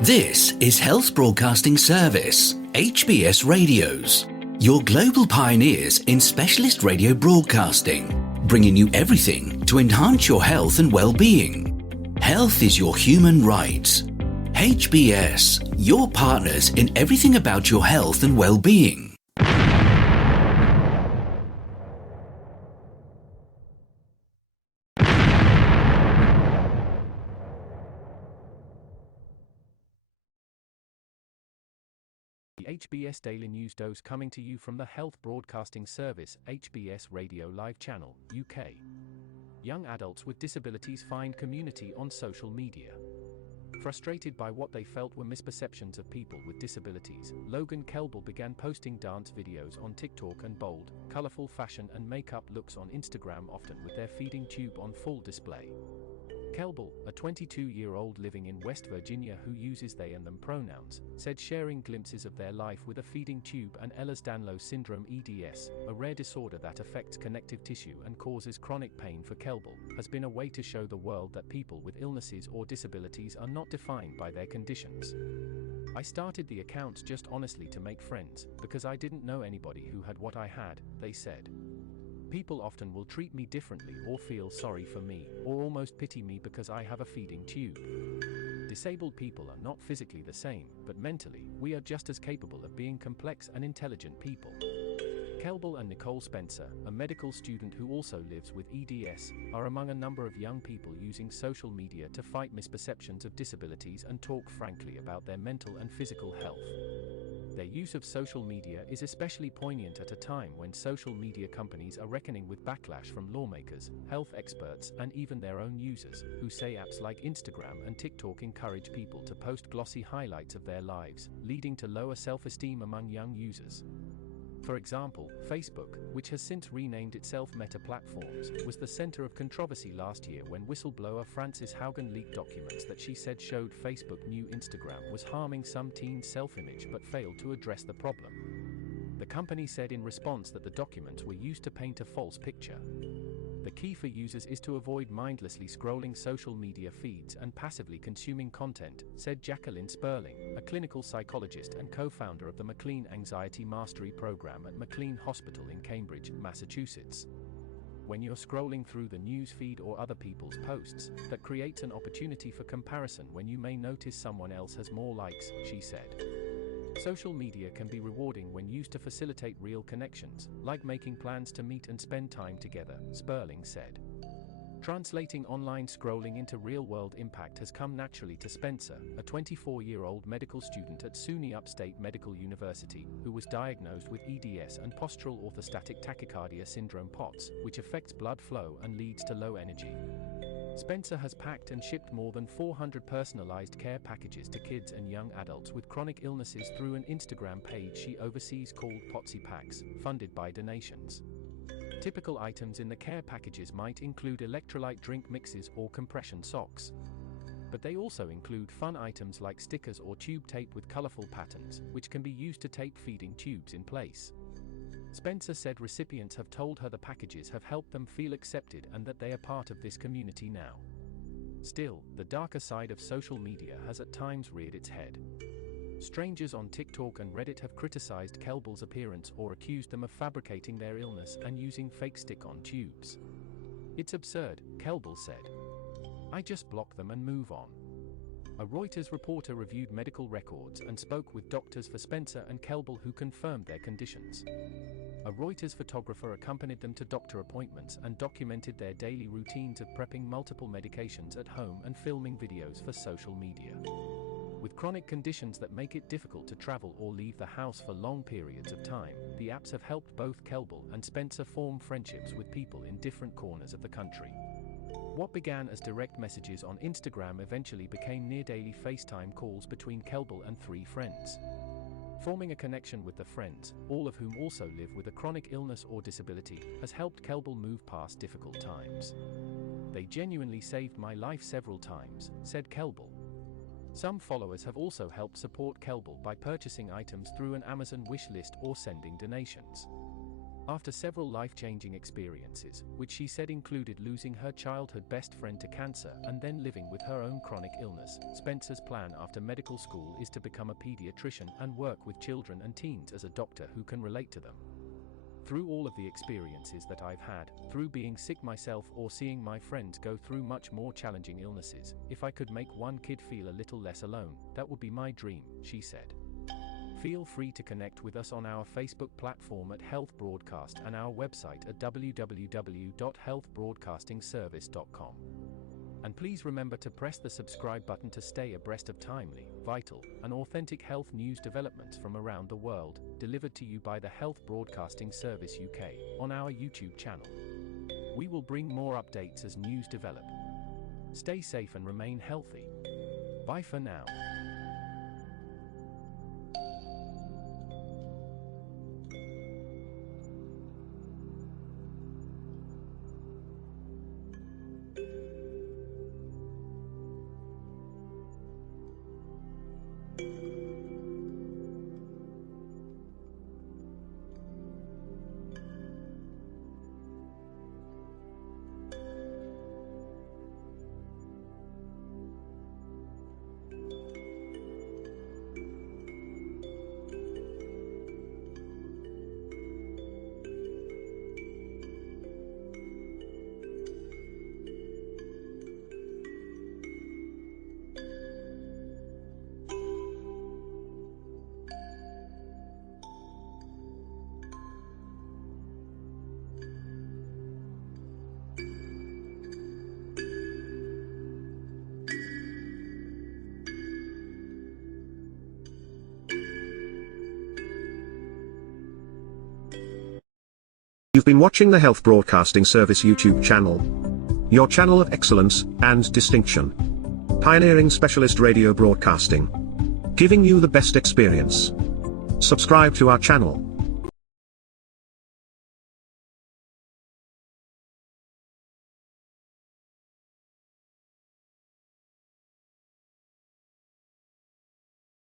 This is Health Broadcasting Service HBS Radios, your global pioneers in specialist radio broadcasting, bringing you everything to enhance your health and well-being. Health is your human right. HBS, your partners in everything about your health and well-being. The HBS Daily News Dose coming to you from the Health Broadcasting Service HBS Radio Live Channel, UK. Young adults with disabilities find community on social media. Frustrated by what they felt were misperceptions of people with disabilities, Logan Kelbel began posting dance videos on TikTok and bold, colourful fashion and makeup looks on Instagram, often with their feeding tube on full display. Kelbel, a 22-year-old living in West Virginia who uses they and them pronouns, said sharing glimpses of their life with a feeding tube and Ehlers-Danlos syndrome EDS, a rare disorder that affects connective tissue and causes chronic pain for Kelbel, has been a way to show the world that people with illnesses or disabilities are not defined by their conditions. I started the account just honestly to make friends, because I didn't know anybody who had what I had, they said. People often will treat me differently or feel sorry for me, or almost pity me because I have a feeding tube. Disabled people are not physically the same, but mentally, we are just as capable of being complex and intelligent people. Kelbel and Nicole Spencer, a medical student who also lives with EDS, are among a number of young people using social media to fight misperceptions of disabilities and talk frankly about their mental and physical health. Their use of social media is especially poignant at a time when social media companies are reckoning with backlash from lawmakers, health experts, and even their own users, who say apps like Instagram and TikTok encourage people to post glossy highlights of their lives, leading to lower self-esteem among young users. For example, Facebook, which has since renamed itself Meta Platforms, was the center of controversy last year when whistleblower Frances Haugen leaked documents that she said showed Facebook knew Instagram was harming some teens' self-image but failed to address the problem. The company said in response that the documents were used to paint a false picture. The key for users is to avoid mindlessly scrolling social media feeds and passively consuming content, said Jacqueline Sperling, a clinical psychologist and co-founder of the McLean Anxiety Mastery Program at McLean Hospital in Cambridge, Massachusetts. When you're scrolling through the news feed or other people's posts, that creates an opportunity for comparison when you may notice someone else has more likes, she said. Social media can be rewarding when used to facilitate real connections, like making plans to meet and spend time together, Sperling said. Translating online scrolling into real-world impact has come naturally to Spencer, a 24-year-old medical student at SUNY Upstate Medical University, who was diagnosed with EDS and postural orthostatic tachycardia syndrome POTS, which affects blood flow and leads to low energy. Spencer has packed and shipped more than 400 personalized care packages to kids and young adults with chronic illnesses through an Instagram page she oversees called Potsy Packs, funded by donations. Typical items in the care packages might include electrolyte drink mixes or compression socks. But they also include fun items like stickers or tube tape with colorful patterns, which can be used to tape feeding tubes in place. Spencer said recipients have told her the packages have helped them feel accepted and that they are part of this community now. Still, the darker side of social media has at times reared its head. Strangers on TikTok and Reddit have criticized Kelbel's appearance or accused them of fabricating their illness and using fake stick-on tubes. It's absurd, Kelbel said. I just block them and move on. A Reuters reporter reviewed medical records and spoke with doctors for Spencer and Kelbel who confirmed their conditions. A Reuters photographer accompanied them to doctor appointments and documented their daily routines of prepping multiple medications at home and filming videos for social media. With chronic conditions that make it difficult to travel or leave the house for long periods of time, the apps have helped both Kelbel and Spencer form friendships with people in different corners of the country. What began as direct messages on Instagram eventually became near-daily FaceTime calls between Kelbel and 3 friends. Forming a connection with the friends, all of whom also live with a chronic illness or disability, has helped Kelbel move past difficult times. They genuinely saved my life several times, said Kelbel. Some followers have also helped support Kelbel by purchasing items through an Amazon wish list or sending donations. After several life-changing experiences, which she said included losing her childhood best friend to cancer and then living with her own chronic illness, Spencer's plan after medical school is to become a pediatrician and work with children and teens as a doctor who can relate to them. Through all of the experiences that I've had, through being sick myself or seeing my friends go through much more challenging illnesses, if I could make one kid feel a little less alone, that would be my dream, she said. Feel free to connect with us on our Facebook platform at Health Broadcast and our website at www.healthbroadcastingservice.com. And please remember to press the subscribe button to stay abreast of timely, vital, and authentic health news developments from around the world, delivered to you by the Health Broadcasting Service UK on our YouTube channel. We will bring more updates as news develop. Stay safe and remain healthy. Bye for now. You've been watching the Health Broadcasting Service YouTube channel. Your channel of excellence and distinction. Pioneering specialist radio broadcasting. Giving you the best experience. Subscribe to our channel.